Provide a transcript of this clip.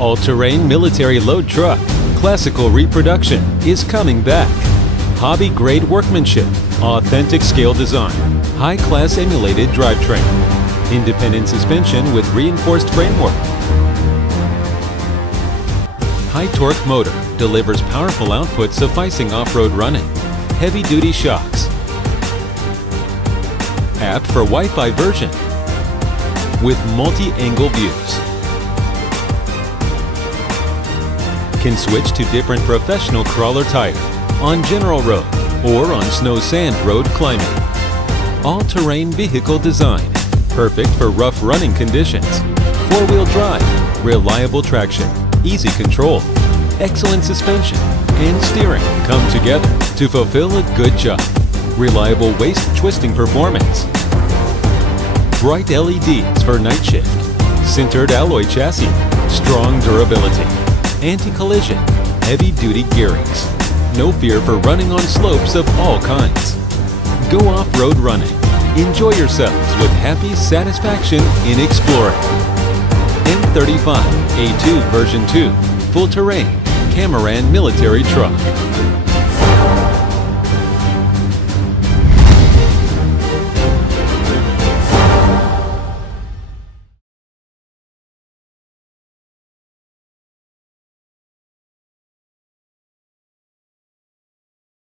All-terrain military load truck, classical reproduction, is coming back. Hobby-grade workmanship, authentic scale design, high-class emulated drivetrain, independent suspension with reinforced framework. High-torque motor delivers powerful output sufficing off-road running. Heavy-duty shocks. App for Wi-Fi version with multi-angle views. Can switch to different professional crawler tire on general road or on snow-sand road climbing. All-terrain vehicle design, perfect for rough running conditions. Four-wheel drive, reliable traction, easy control, excellent suspension, and steering come together to fulfill a good job. Reliable waist twisting performance. Bright LEDs for night shift. Sintered alloy chassis, strong durability. Anti-collision, heavy-duty gearings. No fear for running on slopes of all kinds. Go off-road running. Enjoy yourselves with happy satisfaction in exploring. M35 A2 version 2, full terrain, Cameron military truck.